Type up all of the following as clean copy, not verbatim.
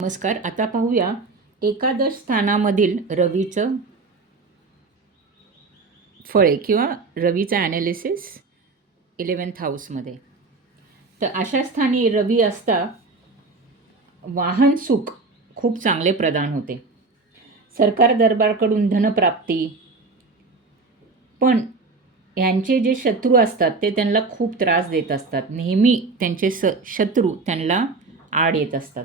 नमस्कार. आता पाहूया एकादश स्थानामधील रवीचं फळे किंवा रवीचं ॲनालिसिस 11th हाऊसमध्ये. तर अशा स्थानी रवी असता वाहन सुख खूप चांगले प्रदान होते. सरकार दरबारकडून धनप्राप्ती. पण यांचे जे शत्रू असतात ते त्यांना खूप त्रास देत असतात. नेहमी त्यांचे शत्रू त्यांना आड येत असतात.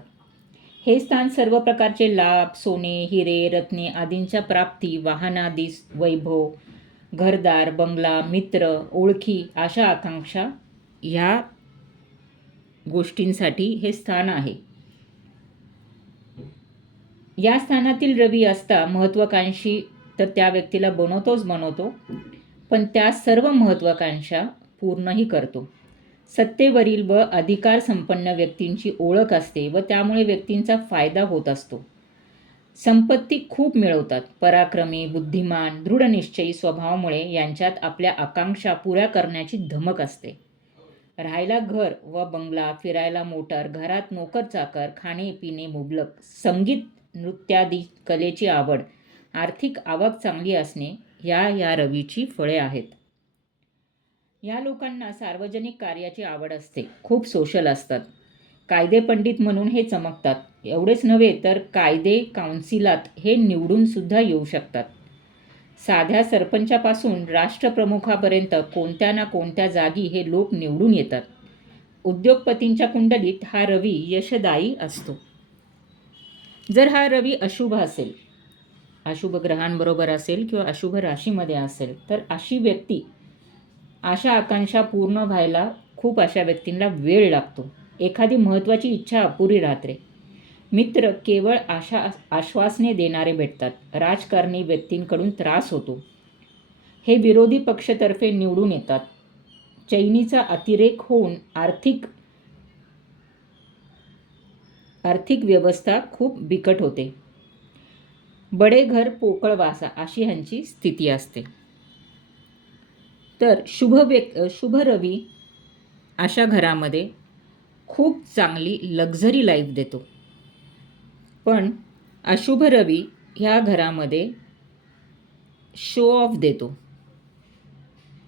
हे स्थान सर्व प्रकारचे लाभ, सोने, हिरे, रत्ने आदींच्या प्राप्ती, वाहनादी वैभव, घरदार, बंगला, मित्र, ओळखी, आशा आकांक्षा ह्या गोष्टींसाठी हे स्थान आहे. या स्थानातील रवी असता महत्त्वाकांक्षी तर त्या व्यक्तीला बनवतो, पण त्या सर्व महत्त्वाकांक्षा पूर्णही करतो. सत्तेवरील व अधिकार संपन्न व्यक्तींची ओळख असते व त्यामुळे व्यक्तींचा फायदा होत असतो. संपत्ती खूप मिळवतात. पराक्रमी, बुद्धिमान, दृढनिश्चयी स्वभावामुळे यांच्यात आपल्या आकांक्षा पुऱ्या करण्याची धमक असते. राहायला घर व बंगला, फिरायला मोटार, घरात नोकर चाकर, खाणे पिणे मुबलक, संगीत नृत्यादी कलेची आवड, आर्थिक आवक चांगली असणे या रवीची फळे आहेत. या लोकांना सार्वजनिक कार्याची आवड असते. खूप सोशल असतात. कायदे पंडित म्हणून हे चमकतात. एवढेच नव्हे तर कायदे काउन्सिलात हे निवडून सुद्धा येऊ शकतात. साध्या सरपंचापासून राष्ट्रप्रमुखापर्यंत कोणत्या ना कोणत्या जागी हे लोक निवडून येतात. उद्योगपतींच्या कुंडलीत हा रवी यशदायी असतो. जर हा रवी अशुभ असेल, अशुभ ग्रहांबरोबर असेल किंवा अशुभ राशीमध्ये असेल तर अशी व्यक्ती आशा आकांक्षा पूर्ण व्हायला खूप अशा व्यक्तींना वेळ लागतो. एखादी महत्त्वाची इच्छा अपुरी राहते. मित्र केवळ आश्वासने देणारे भेटतात. राजकारणी व्यक्तींकडून त्रास होतो. हे विरोधी पक्षतर्फे निवडून येतात. चैनीचा अतिरेक होऊन आर्थिक व्यवस्था खूप बिकट होते. बडे घर पोकळ वासा अशी ह्यांची स्थिती असते. तर शुभ रवी अशा घरामध्ये खूप चांगली लक्झरी लाईफ देतो. पण अशुभ रवी ह्या घरामध्ये शो ऑफ देतो.